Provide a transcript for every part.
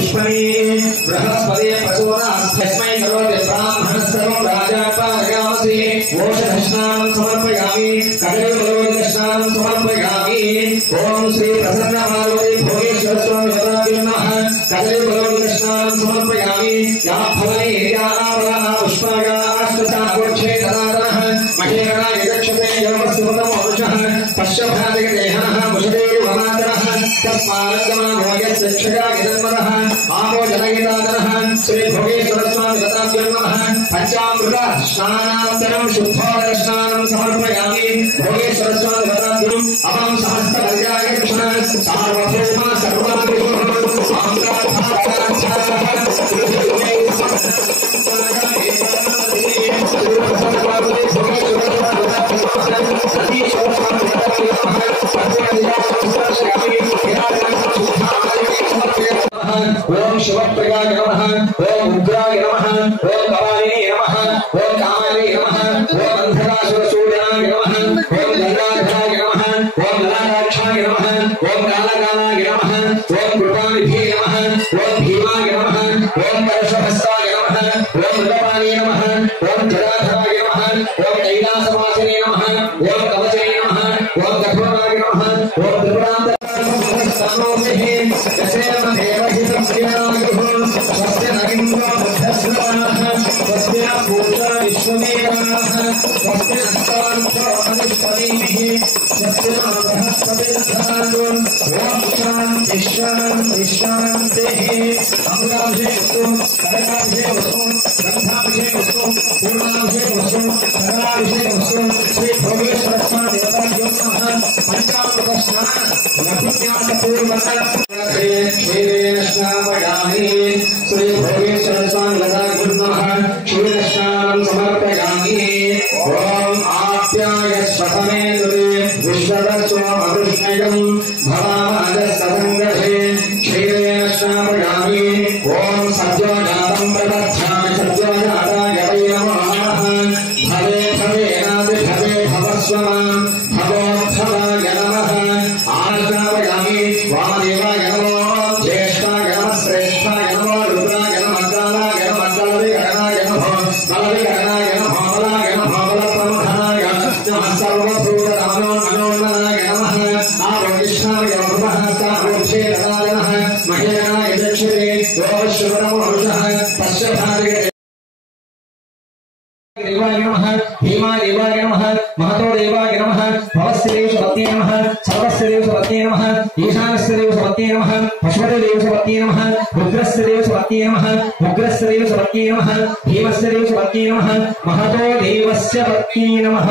पुष्पनी बृहस्पति तस्मै करोति ब्राह्मणः सर्वं राजापारयामसि ओषधस्नानं समर्पयामि कदलीफलोदकस्नानं समर्पयामि ओम श्री प्रसन्नपार्वती भोगेश्वर स्वामी देवताभ्यो नमः कदलीफलोदकस्नानं समर्पयामि या फलने या आवरणः पुष्पाया अष्टसागोक्षे तदातनः महेरणा यक्षते यमस्मृतमोषः पश्यभादिगदेहनः मुषदेवमातरः तस्माद्गमा भोगस्य क्षया गिदन्मदः आमो जनयितादनः श्री भोगेश्वर स्वामी देवताभ्यो नमः पंचामृत स्नानानन्तरं शुद्धोदकस्नानं समर्पयामि भोगेश्वर स्वामी देवताभ्यो अहं सहस्रवर्याय कृष्णः सार्वभौम ओम शिवप्रियाय नमः ओम उग्राय नमः ओम कपालिने नमः ओम कामाले नमः ओम अंधकासुरसूर्याय नमः ओम गंगाधराय नमः ओम ललाटाक्षाय नमः ओम कालकालाय नमः ओम कृपानिधे नमः ओम भीमाय नमः ओम परशुहस्ताय नमः ओम मृगपाले नमः ओम जटाधराय नमः ओम कैलासवासिने नमः ओम कवचे नमः ओम कठोराय नमः ओम त्रिपुरांत स्वस्य नगिन्द्रो बुद्धस्वाः स्वस्य पूजा विश्वमेवाः स्वस्य अस्तान्तो अनुष्पदेभिः स्वस्य बृहस्पतिर्धातु ओम शान्ति शान्ति शान्तिः अमृताभिषेकस्तु कनकाभिषेकस्तु गन्धाभिषेकस्तु पूर्णाभिषेकस्तु सकलाभिषेकस्तु श्री भोगेश्वर स्वामी देवताभ्यो नमः पंचामृतस्नान लघुज्ञानपूर्वकं क्षीरेण स्नापयामि श्री भोगेश्वर स्वामी देवताभ्यो नमः क्षीरस्नानं समर्पयामि ओम आप्याय स्वसमे विश्वस्वमकृष्णयं भवामगसदङ्गहे क्षीरेण स्नापयामि ओम सद्योजातं प्रदध्यामि सद्योजाताय वै नमो नमः भवे भवेनादि भवे भवस्वमां भवोत्थवाय नमः आज्ञापयामि वामदेवाय नमो ज्येष्ठाय नमः श्रेष्ठाय नमो रुद्राय नमः कालाय नमः कालविकरणाय नमः बलविकरणाय नमः बलाय नमः बलप्रमुखाय नमः सर्वभूतमनोन्मनाय नमः आरोग्यशाय नमः सारोक्षेदाय नमः महेरणाय दक्षिणे दोषवरमोषः पश्यभागे देवाय नमः भीमाय देवाय नमः महतो देवाय नमः भवस्य देवसपत्ये नमः सर्वस्य देवसपत्ये नमः ईशानस्य देवसपत्ये नमः पशुपते देवसपत्ये नमः रुद्रस्य देवसपत्ये नमः उग्रस्य देवसपत्ये नमः भीमस्य देवसपत्ये नमः महतो देवस्य पत्ये नमः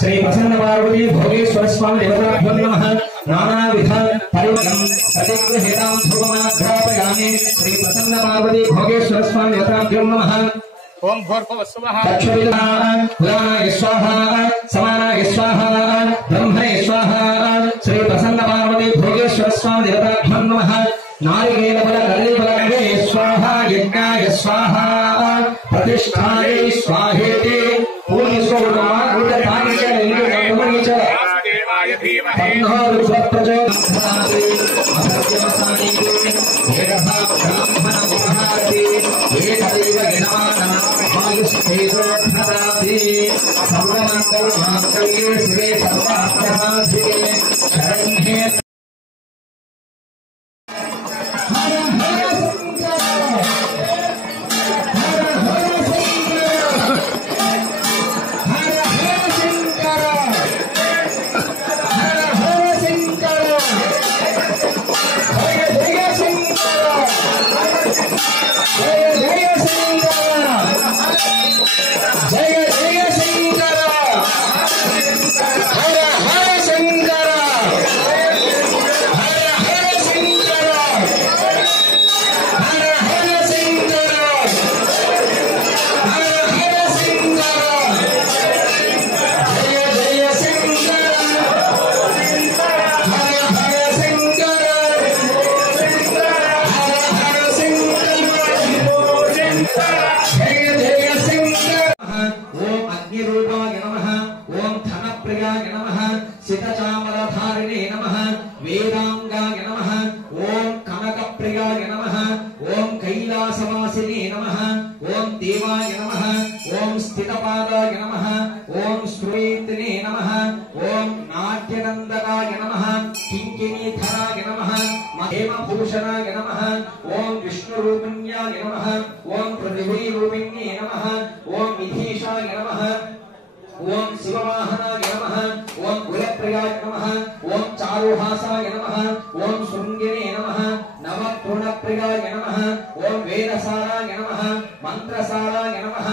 श्री प्रसन्नपार्वती भोगेश्वर स्वामी देवताभ्यो नमः नानाविध परिवरं सदिग्रहेतां ध्रुवमाध्यापयामि श्री प्रसन्नपार्वती भोगेश्वर स्वामी देवताभ्यो नमः ओम भूर्भुवस्सुवः पुराणाय स्वाहा समानाय स्वाहा ब्रह्मणे स्वाहा श्री प्रसन्नपार्वती भोगेश्वर स्वामी देवताभ्यो नमः नारिकेलफलकदलीफलगणे स्वाहा यज्ञाय स्वाहा प्रतिष्ठाय स्वाहेति सितचामरधारिणे नमः वेदांगाय नमः ओम कनकप्रियाय नमः ओम कैलासवासिने नमः ओम नमः ओम स्थितपादाय नमः ओम श्रूयित्ने नमः ओम नाट्यनंदनाय नमः किंकिनीधराय नमः हेमभूषणाय नमः ओम विष्णुरूपिण्याय नमः ओम पृथिवीरूपिण्ये नमः ओम विधीशाय नमः ओम शिववाहनाय नमः ओम कुलप्रियाय नमः ओम चारुहासाय नमः ओम शृंगिने नमः नवतृणप्रियाय नमः ओम वेदसाराय नमः मंत्रसाराय नमः